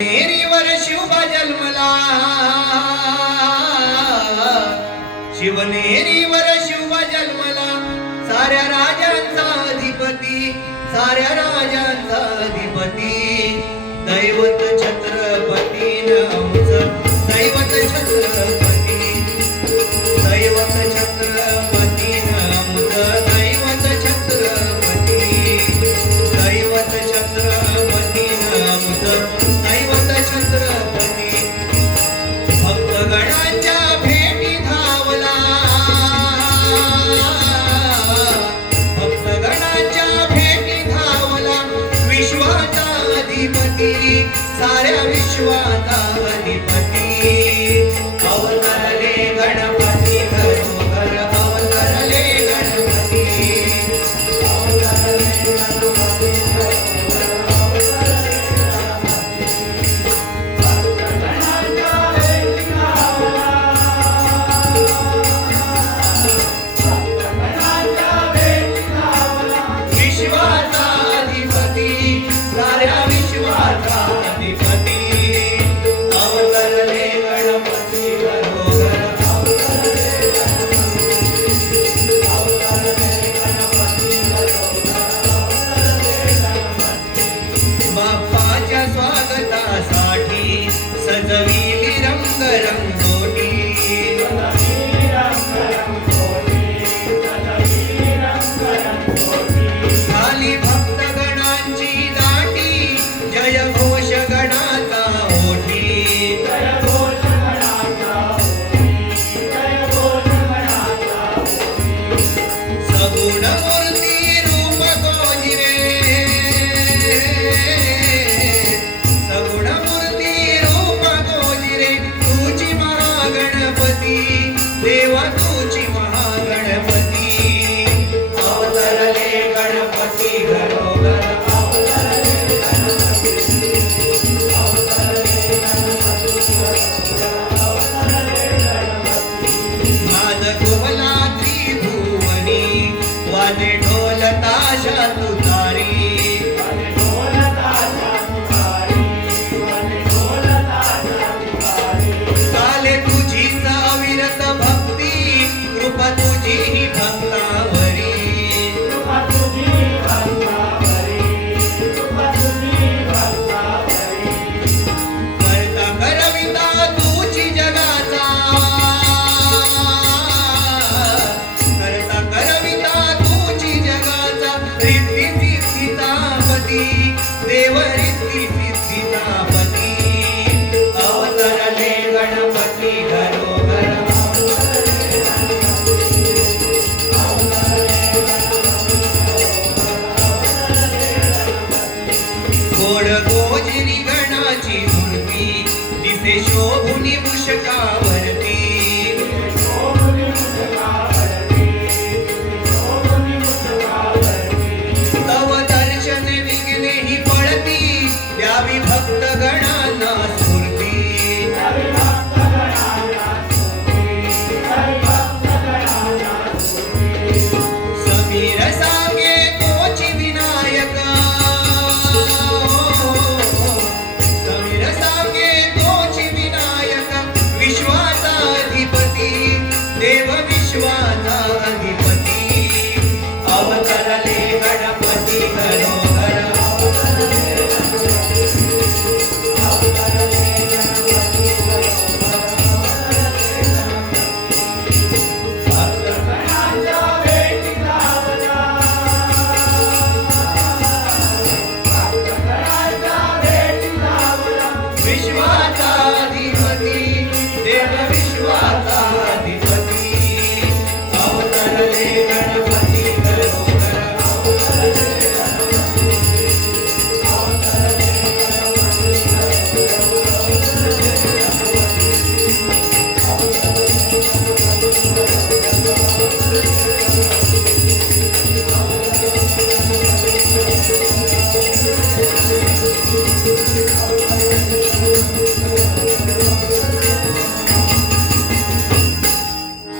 वर शिवबा जन्मला. शिवनेरीवर शिवबा जन्मला. साऱ्या राजांचा अधिपती साऱ्या राजांचा अधिपती. दैवत Taiwan. സഖവീ നിരന്തരം I'm गोड गोजरी गणाची मूर्ती दिसे शोभुनी मुषकावरती तव दर्शन विघ्ने ही द्यावी भक्त गण